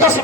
10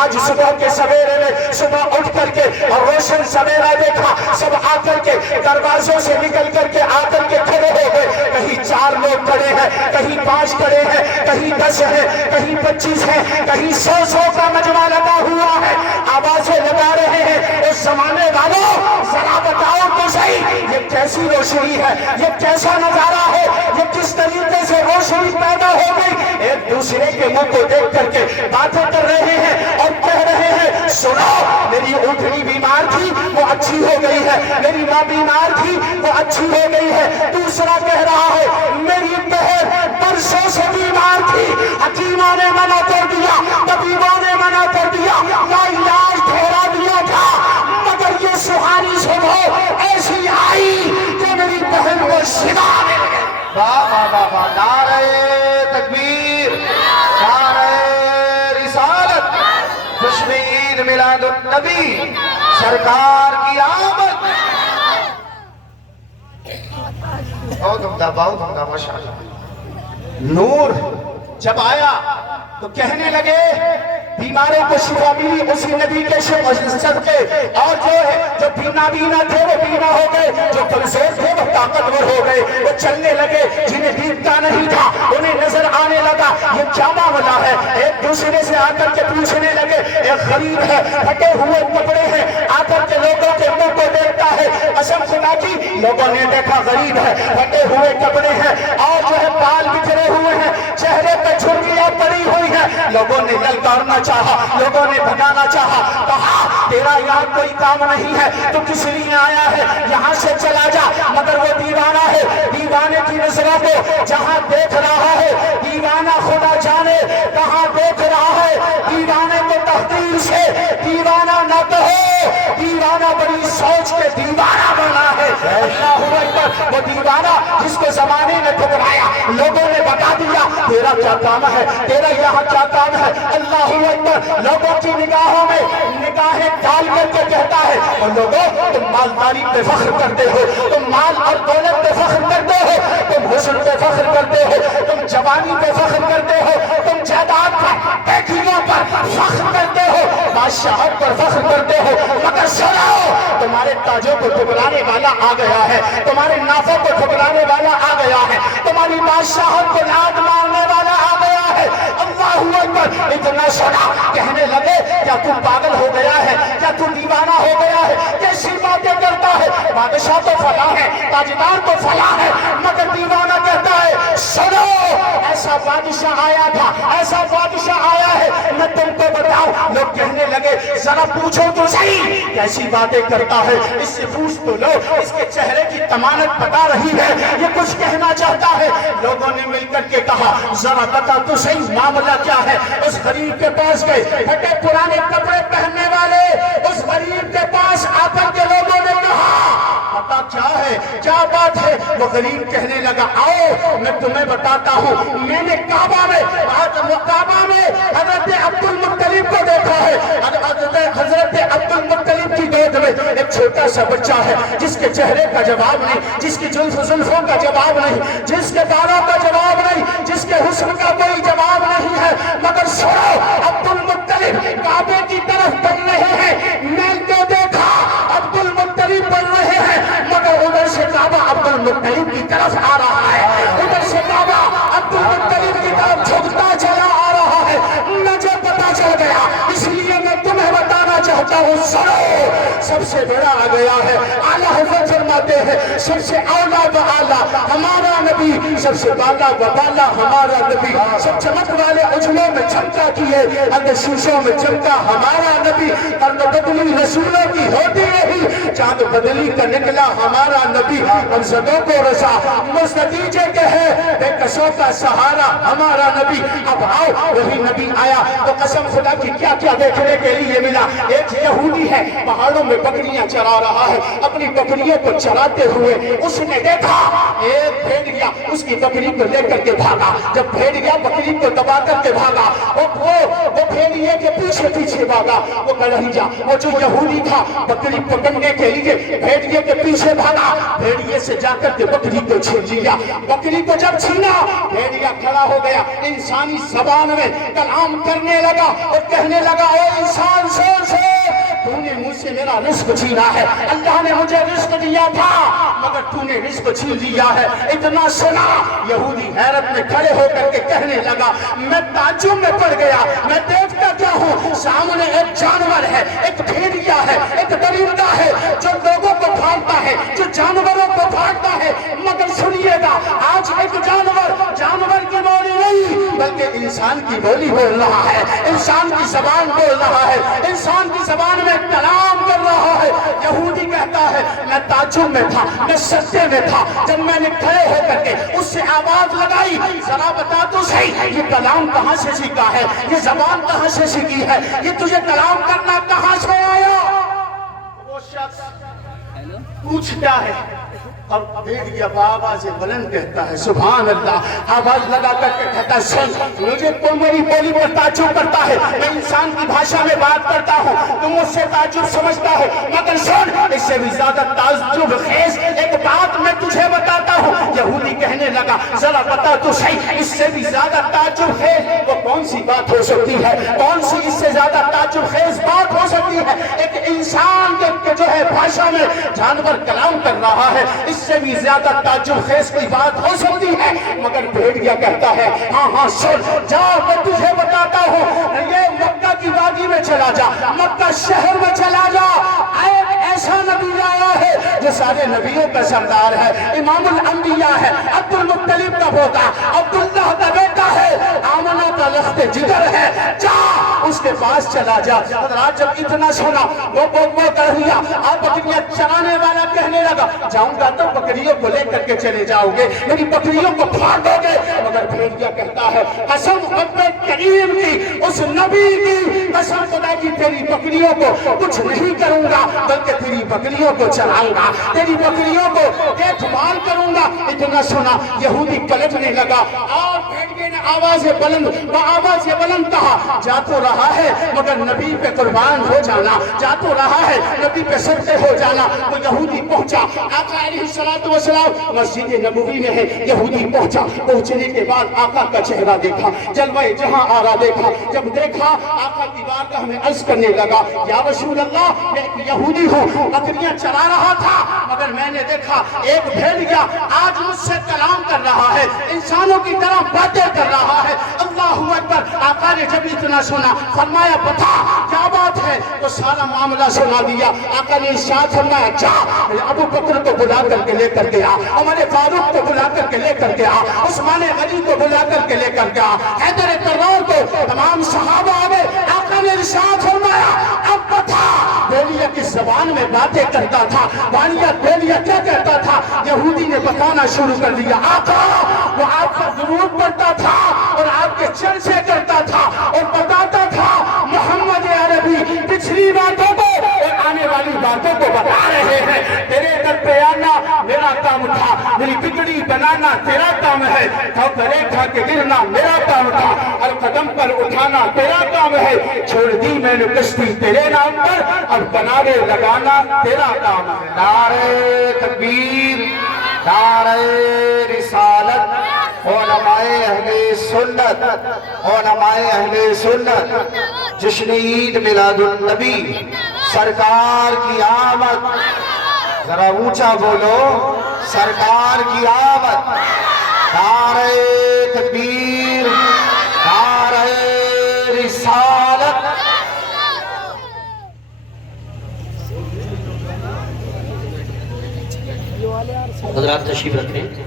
آج صبح کے سویرے میں صبح اٹھ کر کے اور روشن سویرا دیکھا، سب آ کر کے دروازوں سے نکل کر کے آ کر کے کھڑے ہو گئے، کہیں 4 لوگ کھڑے ہیں، کہیں 5 کھڑے ہیں، کہیں 10 ہیں، کہیں 25 ہیں، کہیں 100 کا مجمع لگا ہوا ہے، آوازیں لگا رہے ہیں۔ اس زمانے والوں ذرا بتاؤ تو صحیح، یہ کیسی روشنی ہے، یہ کیسا نظارہ ہے، یہ کس طریقے سے روشنی پیدا ہو گئی؟ ایک دوسرے کے منہ کو دیکھ کر کے باتیں کر رہے ہیں اور کہہ رہے ہیں سنو میری اونٹنی بیمار تھی وہ اچھی ہو گئی ہے، میری ماں بیمار تھی وہ اچھی ہو گئی ہے۔ دوسرا کہہ رہا ہے میری بہن برسوں سے بیمار تھی، حکیموں نے منع کر دیا، طبیبوں نے منع کر دیا، لا علاج ٹھہرا دیا تھا، مگر یہ سہانی صبح ایسی آئی کہ میری بہن کو شفا مل گئی۔ واہ واہ واہ واہ، نعرہ تکبیر، نعرہ رسالت، جشن عید میلاد النبی، سرکار کی آمد۔ بہت عمدہ ماشاءاللہ۔ نور جب آیا تو کہنے لگے بیماروں کو شفا ملی اسی نبی کے صدقے، اور جو نابینا تھے وہ بینا ہو گئے، جو کمزور تھے وہ طاقتور ہو گئے، وہ چلنے لگے، جنہیں دیکھتا نہیں تھا انہیں نظر آنے لگا۔ یہ کیا معاملہ ہے؟ ایک دوسرے سے آ کر کے پوچھنے لگے، ایک غریب ہے، پھٹے ہوئے کپڑے ہیں، آ کر کے لوگوں کے منہ کو دیکھتا ہے، قسم خدا کی لوگوں نے دیکھا غریب ہے، پھٹے ہوئے کپڑے ہیں اور جو ہے بال بکھرے ہوئے ہیں، چہرے پہ جھرریاں پڑی ہوئی ہیں۔ لوگوں نے للکارنا چاہا، لوگوں نے بھگانا چاہا، کہا تیرا یہاں کوئی کام نہیں ہے، تو کس لیے آیا ہے، یہاں سے چلا جا۔ مگر وہ دیوانہ ہے، دیوانے کی نظروں کو جہاں دیکھ رہا ہے، دیوانہ خدا جانے کہاں دیکھ رہا ہے۔ دیوانے کو تحقیر سے دیوانہ نہ کہو، دیوانہ بڑی سوچ کے دیوانہ بنا ہے۔ اللہ اکبر، وہ دیوانہ جس کو زمانے نے ٹھکرایا، لوگوں نے بتا دیا تیرا کیا کام ہے، تیرا یہاں کیا کام ہے۔ اللہ اکبر، لوگوں کی نگاہوں میں نگاہیں ڈال کر کے کہتا ہے اور لوگوں تم مالداری پہ فخر کرتے ہو، تم مال اور دولت پہ فخر کرتے ہو، تم حسن پہ فخر کرتے ہو، تم جوانی پہ فخر کرتے ہو، تم جائیداد پر بیٹیوں پر فخر کرتے ہو، بادشاہت پر فخر کرتے ہو، مگر سنو تمہارے تاجوں کو ٹھکرانے والا آ گیا ہے، تمہارے نافوں کو ٹھکرانے والا آ گیا ہے، تمہاری بادشاہت کو لات مارنے والا آ گیا ہے۔ اللہ اکبر، اتنا سنا کہنے لگے کیا تو پاگل ہو گیا ہے، کیا تو دیوانہ ہو گیا ہے، کیسی باتیں کرتا ہے، بادشاہ تو فلاں ہے، تاجدار تو فلاں ہے، مگر دیوانہ کہتا ہے سنو ایسا بادشاہ آیا تھا، ایسا بادشاہ آیا ہے، میں تم کو بتاؤں۔ لوگ کہنے لگے ذرا پوچھو تو صحیح کیسی باتیں کرتا ہے، اس سے پوچھ تو لو، اس کے چہرے کی تمانت بتا رہی ہے، یہ کچھ کہنا چاہتا ہے۔ لوگوں نے مل کر کے کہا ذرا بتا تو صحیح معاملہ کیا ہے۔ اس غریب کے پاس گئے، پھٹے پرانے کپڑے پہننے والے اس غریب کے پاس آ کر کے لوگوں نے کہا پتا کیا ہے، کیا بات ہے۔ وہ غریب کہنے لگا آؤ میں تمہیں بتاتا ہوں، میں نے کعبہ میں حضرت عبد المطلب کو دیکھا ہے۔ حضرت عبد المطلب کی گود میں ایک چھوٹا سا بچہ ہے جس کے چہرے کا جواب نہیں، جس کی زلفوں کا جواب نہیں، جس کے بالوں کا جواب نہیں، جس کے حسن کا کوئی جواب نہیں ہے، مگر سنو عبد المطلب کعبے کی طرف بڑھ رہے ہیں۔ میں نے دیکھا عبد المطلب بڑھ رہے ہیں، مگر ادھر سے کعبہ عبد المطلب کی طرف آ رہا ہے، ادھر سے کعبہ عبد المطلب کی طرف جھکتا چلا آ رہا ہے۔ مجھے پتا چل گیا، اس لیے میں تمہیں بتانا چاہتا ہوں سنو سب سے بڑا آ گیا ہے۔ اعلیٰ حضرت فرماتے ہیں سب سے اولا و اعلیٰ ہمارا نبی، سب سے بالا و بالا ہمارا نبی، سب چمک والے اجلوں میں چمکا کیے اندر شیشوں میں چمکا ہمارا نبی، قرن بدلی رسولوں کی ہوتی رہی، چاند بدلی کا نکلا ہمارا نبی، امزدوں کو رسا مس نتیجے کے ہے بے کسوں کا سہارا ہمارا نبی۔ اب آؤ وہی نبی آیا تو قسم خدا کی کیا کیا دیکھنے کے لیے ملا۔ ایک یہودی ہے پہاڑوں میں بکریاں چرا رہا ہے، اپنی بکریوں کو چراتے ہوئے اس نے دیکھا ایک بھیڑیا اس کی بکری کو لے کر کے بھاگا۔ جب بھیڑیا بکری کو دبا کر کے بھاگا، وہ بھیڑیے کے پیچھے پیچھے بھاگا، وہ کڑہیا وہ جو یہودی تھا بکری پکڑنے کے لیے بھیڑیے کے پیچھے بھاگا، بھیڑیے سے جا کر کے بکری کو چھین لیا۔ بکری کو جب چھینا، بھیڑیا کھڑا ہو گیا، انسانی زبان میں کلام کرنے لگا اور کہنے لگا اے انسان سن سن، تو نے مجھ سے میرا رزق چھینا ہے، اللہ نے مجھے رزق دیا تھا مگر تو نے رزق چھین لیا ہے۔ اتنا سنا یہودی حیرت میں کھڑے ہو کر کے کہنے لگا میں تعجب میں پڑ گیا، میں دیکھتا کیا ہوں، سامنے ایک جانور ہے، ایک بھیڑیا ہے، ایک درندہ ہے جو لوگوں کو پھاڑتا ہے، جو جانوروں کو پھاڑتا ہے، مگر سنیے گا آج ایک جانور کی بولی نہیں بلکہ انسان کی بولی بول رہا ہے، انسان کی زبان بول رہا ہے، انسان کی زبان میں کلام کر رہا ہے۔ یہودی کہتا ہے میں تعجب میں تھا، میں سجدے میں تھا، جب میں نے کھڑے ہو کر کے اس سے آواز لگائی ذرا بتا تو صحیح یہ کلام کہاں سے سیکھا ہے، یہ زبان کہاں سے سیکھی ہے، یہ تجھے کلام کرنا کہاں سے آیا؟ وہ شخص پوچھتا ہے اور بھیڑیا آواز بلند کہتا ہے سبحان اللہ، آواز لگا کر کے کہتا ہے سن، مجھے تو میری بولی پر تعجب کرتا ہے، میں انسان کی بھاشا میں بات کرتا ہوں، تم مجھ سے تعجب سمجھتا ہے مگر سن اس سے بھی زیادہ تعجب خیز ایک بات میں تجھے بتاتا ہوں۔ یہودی کہنے لگا ذرا بتا تو صحیح اس سے بھی زیادہ تعجب خیز وہ کون سی بات ہو سکتی ہے، کون سی اس سے زیادہ تعجب خیز بات ہو سکتی ہے؟ ایک انسان کے جو ہے بھاشا میں جانور کلام کر رہا ہے، اس سے بھی زیادہ تعجب خیز کوئی بات ہو سکتی ہے؟ مگر بھیڑیا کہتا ہے ہاں سن، جا میں تجھے بتاتا ہوں، یہ مکہ کی وادی میں چلا جا، مکہ شہر میں چلا جا، ایک ایسا نبی آیا ہے جو سارے نبیوں کا سردار ہے، امام الانبیاء ہے، عبد المطلب کا پوتا، عبداللہ کا بیٹا ہے، آمنہ کا لخت جگر ہے، جا اس کے پاس چلا جا۔ حضرات جب اتنا سنا وہ کر دیا، آپ بکریاں چرانے والا کہنے لگا جاؤں گا تو بکریوں کو لے کر کے چلے جاؤ گے، میری بکریوں کو پھاڑ دو گے، مگر بھیڑیا کہتا ہے قسم رب کریم کی، اس نبی کی قسم خدا کی، تیری بکریوں کو کچھ نہیں کروں گا بلکہ تیری بکریوں کو چراؤں گا، تیری بکریوں کو دیکھ بھال کروں گا۔ اتنا سنا یہودی پلٹنے لگا اور بھیڑیے نے آواز بلند کہا جا تو رہا ہے مگر نبی پہ قربان ہو جانا، جا تو رہا ہے نبی پہ صدقے ہو جانا۔ وہ یہودی پہنچا، آقا علیہ السلام مسجد نبوی میں ہے، یہودی پہنچا، پہنچنے کے بعد آقا کا چہرہ دیکھا، جلوہ جہاں آرا دیکھا، جب دیکھا آقا کی بارگاہ میں عرض کرنے لگا یا رسول اللہ میں ایک یہودی ہوں، بکریاں چرا رہا تھا مگر میں نے دیکھا ایک بھیڑیا آج مجھ سے کلام کر رہا ہے، انسانوں کی طرح باتیں کر رہا ہے۔ اللہ اکبر۔ آقا نے جب اتنا سنا فرمایا بتا کیا بات ہے، تو سارا معاملہ سنا دیا۔ آقا نے ارشاد فرمایا جا ابو بکر کو بلا کر کے لے کر کے آ، عمر فاروق کو بلا کر کے لے کر کے آ، عثمان غنی کو بلا کر کے لے کر کے آ، حیدر کرار کو، تمام صحابہ آگے۔ آقا نے ارشاد فرمایا اب بتا بھیڑیا کس زبان میں باتیں کرتا تھا، بھیڑیا کیا کہتا تھا؟ یہودی نے بتانا شروع کر دیا آقا وہ آپ کا درود پڑھتا تھا اور آپ کے چرچے کرتا تھا اور بتاتا تھا محمد عربی پچھلی باتوں کو اور آنے والی باتوں کو بتا رہے ہیں، تیرے در پہ آنا میرا کام تھا، میری بگڑی بنانا تیرا کام ہے، گلے کھا کے گرنا میرا کام تھا، ہر قدم پر اٹھانا تیرا کام ہے، چھوڑ دی میں نے کشتی تیرے نام پر، اب کنارے لگانا تیرا کام ہے۔ نعرہ تکبیر، نعرہ رسالت، علماء اہل سنت، علماء اہل سنت، جشن عید میلاد النبی، سرکار کی آمد، ذرا اونچا بولو، سرکار کی آمد، نعرہ تکبیر، نعرہ رسالت۔ حضرات تشریف رکھیں،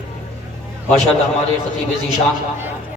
ماشاءاللہ ہمارے خطیب ذیشان